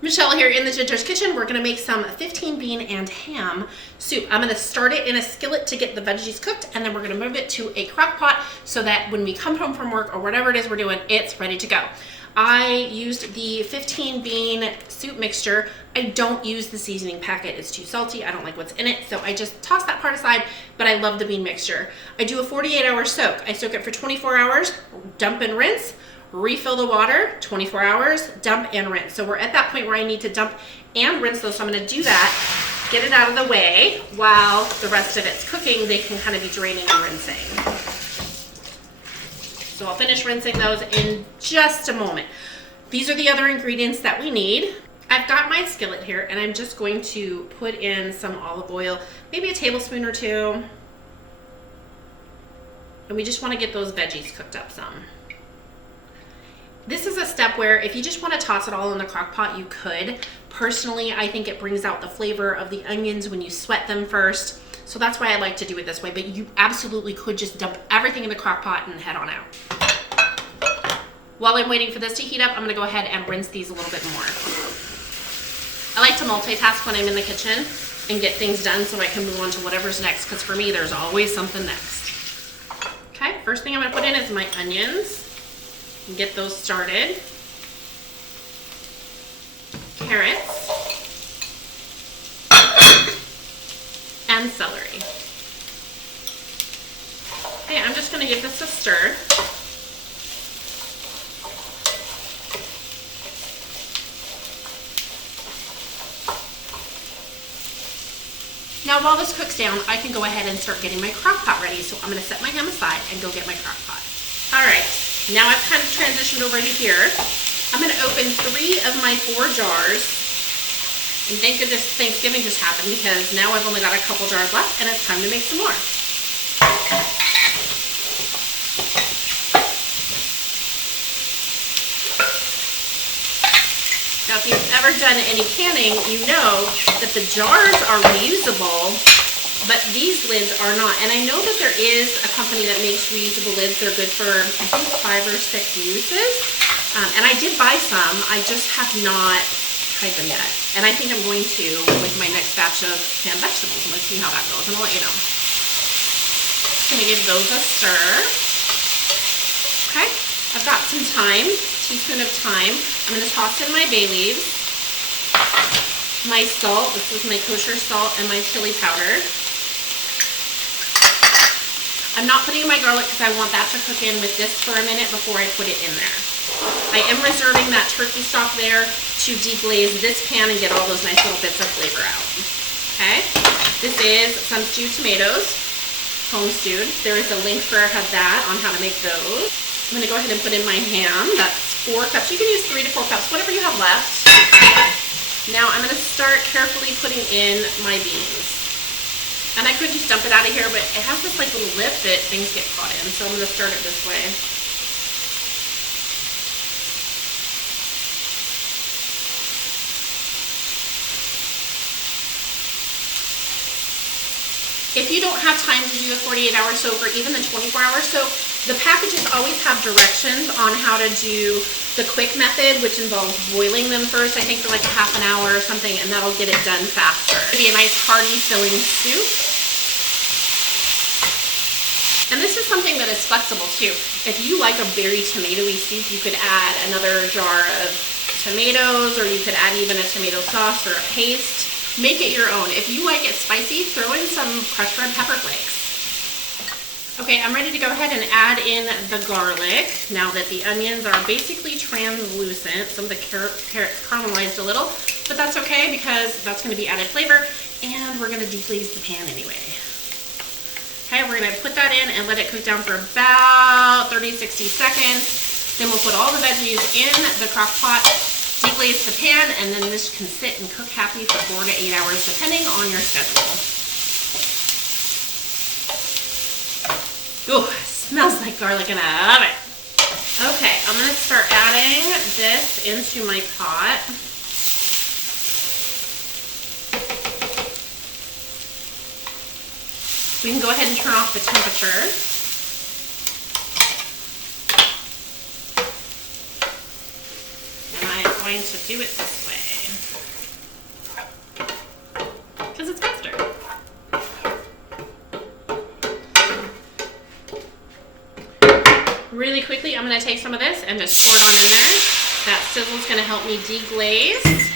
Michelle here in the Ginger's Kitchen. We're gonna make some 15 bean and ham soup. I'm gonna start it in a skillet to get the veggies cooked, and then we're gonna move it to a crock pot so that when we come home from work or whatever it is we're doing, it's ready to go. I used the 15 bean soup mixture. I don't use the seasoning packet. It's too salty. I don't like what's in it, so I just toss that part aside, but I love the bean mixture. I do a 48-hour soak. I soak it for 24 hours, dump and rinse, refill the water, 24 hours, dump and rinse. So we're at that point where I need to dump and rinse those. So I'm gonna do that, get it out of the way while the rest of it's cooking. They can kind of be draining and rinsing. So I'll finish rinsing those in just a moment. These are the other ingredients that we need. I've got my skillet here, and I'm just going to put in some olive oil, maybe a tablespoon or two. And we just wanna get those veggies cooked up some. This is a step where if you just want to toss it all in the crock pot, you could. Personally, I think it brings out the flavor of the onions when you sweat them first. So that's why I like to do it this way, but you absolutely could just dump everything in the crock pot and head on out. While I'm waiting for this to heat up, I'm gonna go ahead and rinse these a little bit more. I like to multitask when I'm in the kitchen and get things done so I can move on to whatever's next, because for me, there's always something next. Okay, first thing I'm gonna put in is my onions. Get those started. Carrots and celery. Okay, I'm just going to give this a stir. Now while this cooks down, I can go ahead and start getting my crock pot ready. So I'm going to set my ham aside and go get my crock pot. All right. Now I've kind of transitioned over to here. I'm gonna open 3 of my 4 jars. And thank goodness Thanksgiving just happened, because now I've only got a couple jars left and it's time to make some more. Now if you've ever done any canning, you know that the jars are reusable, but these lids are not. And I know that there is a company that makes reusable lids. They're good for, I think, 5 or 6 uses. And I did buy some. I just have not tried them yet. And I think I'm going to with my next batch of canned vegetables. I'm going to see how that goes, and I'll let you know. Just going to give those a stir. Okay, I've got some thyme, teaspoon of thyme. I'm going to toss in my bay leaves, my salt. This is my kosher salt, and my chili powder. I'm not putting in my garlic because I want that to cook in with this for a minute before I put it in there. I am reserving that turkey stock there to deglaze this pan and get all those nice little bits of flavor out. Okay, this is some stewed tomatoes, home stewed. There is a link for that on how to make those. I'm gonna go ahead and put in my ham. That's 4 cups. You can use 3 to 4 cups, whatever you have left. Now I'm gonna start carefully putting in my beans. And I could just dump it out of here, but it has this like little lip that things get caught in, so I'm gonna start it this way. If you don't have time to do the 48-hour soak or even the 24-hour soak, the packages always have directions on how to do the quick method, which involves boiling them first, I think for like a half an hour or something, and that'll get it done faster. It'll be a nice hearty filling soup. And this is something that is flexible too. If you like a very tomatoey soup, you could add another jar of tomatoes, or you could add even a tomato sauce or a paste. Make it your own. If you like it spicy, throw in some crushed red pepper flakes. Okay, I'm ready to go ahead and add in the garlic now that the onions are basically translucent. Some of the carrots caramelized a little, but that's okay because that's going to be added flavor, and we're going to deglaze the pan anyway. Okay, we're going to put that in and let it cook down for about 30-60 seconds. Then we'll put all the veggies in the crock pot, deglaze the pan, and then this can sit and cook happy for 4 to 8 hours depending on your schedule. Ooh, smells like garlic in an oven. Okay, I'm going to start adding this into my pot. We can go ahead and turn off the temperature. And I am going to do it this way. quickly, I'm gonna take some of this and just pour it on in there. That sizzle's gonna help me deglaze.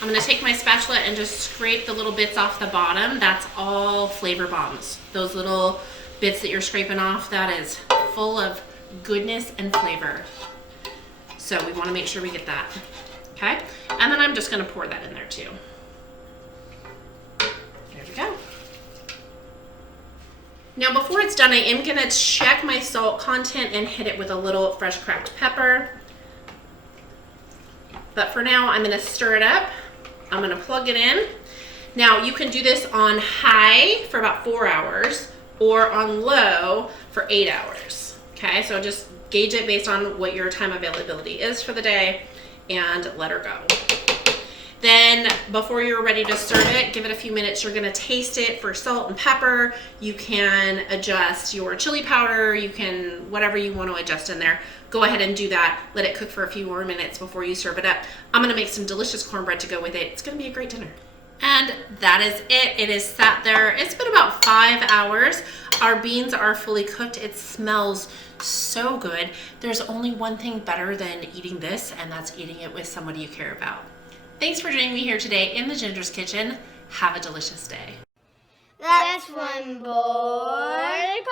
I'm gonna take my spatula and just scrape the little bits off the bottom. That's all flavor bombs. Those little bits that you're scraping off, that is full of goodness and flavor. So we wanna make sure we get that, okay? And then I'm just gonna pour that in there too. There we go. Now before it's done, I am gonna check my salt content and hit it with a little fresh cracked pepper. But for now, I'm gonna stir it up. I'm gonna plug it in. Now you can do this on high for about 4 hours or on low for 8 hours. Okay, so just gauge it based on what your time availability is for the day and let her go. Then before you're ready to serve it, give it a few minutes. You're gonna taste it for salt and pepper. You can adjust your chili powder. You can, whatever you want to adjust in there. Go ahead and do that. Let it cook for a few more minutes before you serve it up. I'm gonna make some delicious cornbread to go with it. It's gonna be a great dinner. And that is it. It is sat there. It's been about 5 hours. Our beans are fully cooked. It smells so good. There's only one thing better than eating this, and that's eating it with somebody you care about. Thanks for joining me here today in the Ginger's Kitchen. Have a delicious day. That's one board.